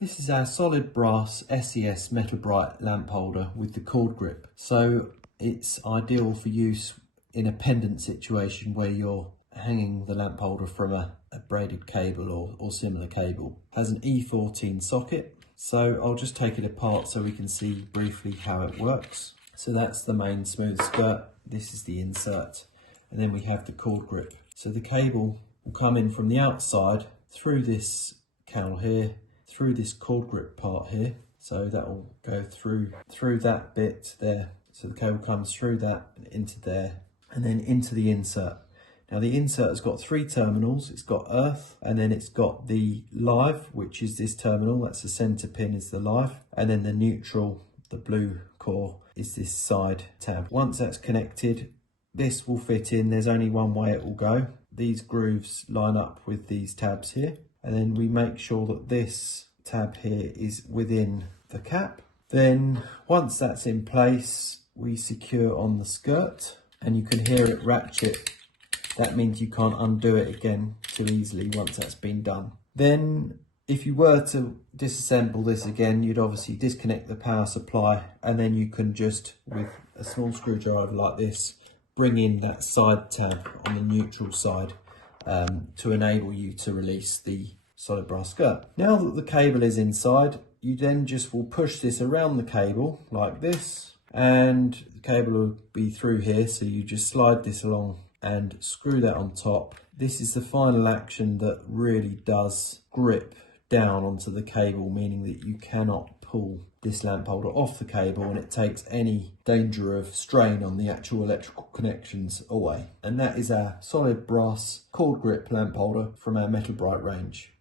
This is our solid brass SES Metalbrite lamp holder with the cord grip. So it's ideal for use in a pendant situation where you're hanging the lamp holder from a braided cable or similar cable. It has an E14 socket. So I'll just take it apart so we can see briefly how it works. So that's the main smooth skirt. This is the insert. And then we have the cord grip. So the cable will come in from the outside through this cowl here, through this cord grip part here. So that will go through that bit there. So the cable comes through that and into there and then into the insert. Now the insert has got 3 terminals. It's got earth, and then it's got the live, which is this terminal. That's the center pin, is the live. And then the neutral, the blue core, is this side tab. Once that's connected, this will fit in. There's only one way it will go. These grooves line up with these tabs here. And then we make sure that this tab here is within the cap. Then once that's in place, we secure on the skirt, and you can hear it ratchet. That means you can't undo it again too easily once that's been done. Then if you were to disassemble this again, you'd obviously disconnect the power supply, and then you can just, with a small screwdriver like this, bring in that side tab on the neutral side to enable you to release the solid brass skirt. Now that the cable is inside, you then just will push this around the cable like this, and the cable will be through here. So you just slide this along and screw that on top. This is the final action that really does grip down onto the cable, meaning that you cannot pull this lamp holder off the cable, and it takes any danger of strain on the actual electrical connections away. And that is our solid brass cord grip lamp holder from our Metalbrite range.